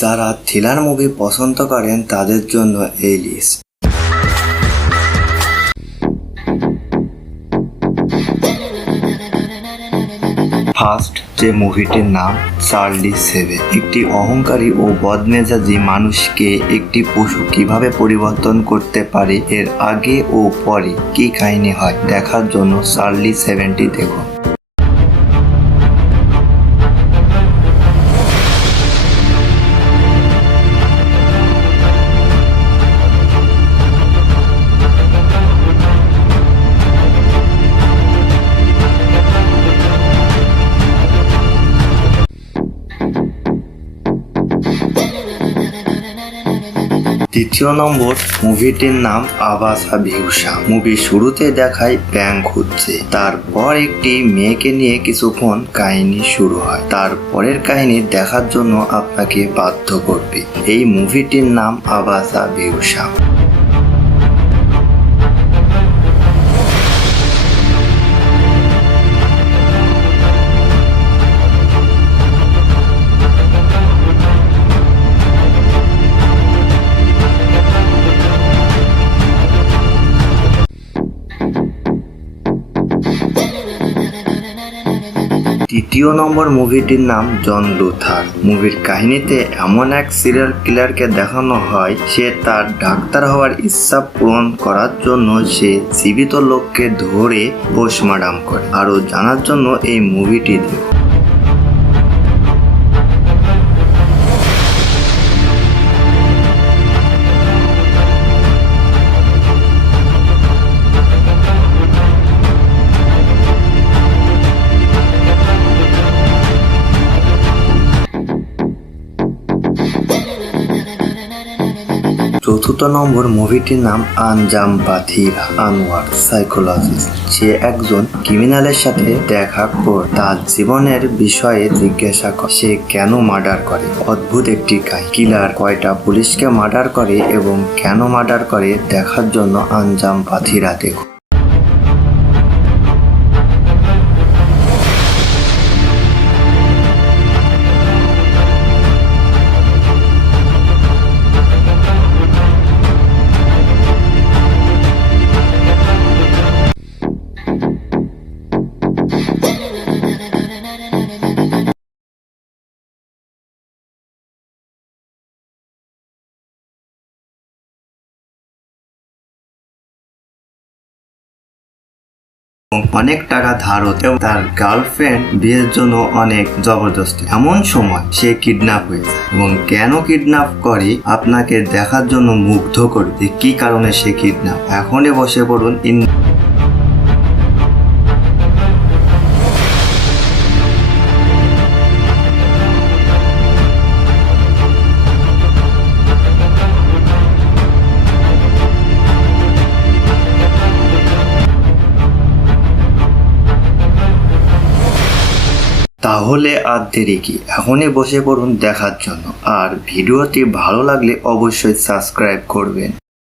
যারা thriller movie পছন্দ করেন তাদের জন্য এই লিস্ট। ফার্স্ট যে মুভিটির নাম চার্লি 7। একটি অহংকারী ও বদমেজাজি মানুষকে একটি পশু কিভাবে পরিবর্তন করতে পারে এর আগে ও পরে কি কাহিনী হয় দেখার জন্য চার্লি 7টি দেখুন। দ্বিতীয় নম্বর মুভিটির নাম আবাসা ভিউসা। মুভি শুরুতে দেখায় ব্যাংক খুঁজছে, তারপর একটি মেয়েকে নিয়ে কিছুক্ষণ কাহিনী শুরু হয়। তারপরের কাহিনী দেখার জন্য আপনাকে বাধ্য করবে। এই মুভিটির নাম আবাসা ভিউসা। তৃতীয় নম্বর মুভিটির নাম জন লুথার। মুভির কাহিনীতে এমন এক সিরিয়াল কিলারকে দেখানো হয়, সে তার ডাক্তার হওয়ার ইচ্ছা পূরণ করার জন্য সে জীবিত লোককে ধরে পোস্টমর্টম করে। আরো জানার জন্য এই মুভিটি দেখুন। চতুর্থ নম্বর মুভিটির নাম আনজাম বাথিরা। আনোয়ার সাইকোলজিস্ট, সে একজন ক্রিমিনালের সাথে দেখা করে তার জীবনের বিষয়ে জিজ্ঞাসা করে সে কেন মার্ডার করে। অদ্ভুত একটি কাহিনী। কিলার কয়টা পুলিশকে মার্ডার করে এবং কেন মার্ডার করে দেখার জন্য আনজাম বাথিরা দেখুন। অনেক টাকা ধার হতো এবং তার গার্লফ্রেন্ড বিয়ের জন্য অনেক জবরদস্তি। এমন সময় সে কিডন্যাপ হয়ে যায় এবং কেন কিডন্যাপ করে আপনাকে দেখার জন্য মুগ্ধ করবে কি কারণে সে কিডন্যাপ। এখনই বসে পড়ুন তাহলে আর দেরি কি, এখনই বসে পড়ুন দেখার জন্য। আর ভিডিওটি ভালো লাগলে অবশ্যই সাবস্ক্রাইব করবেন।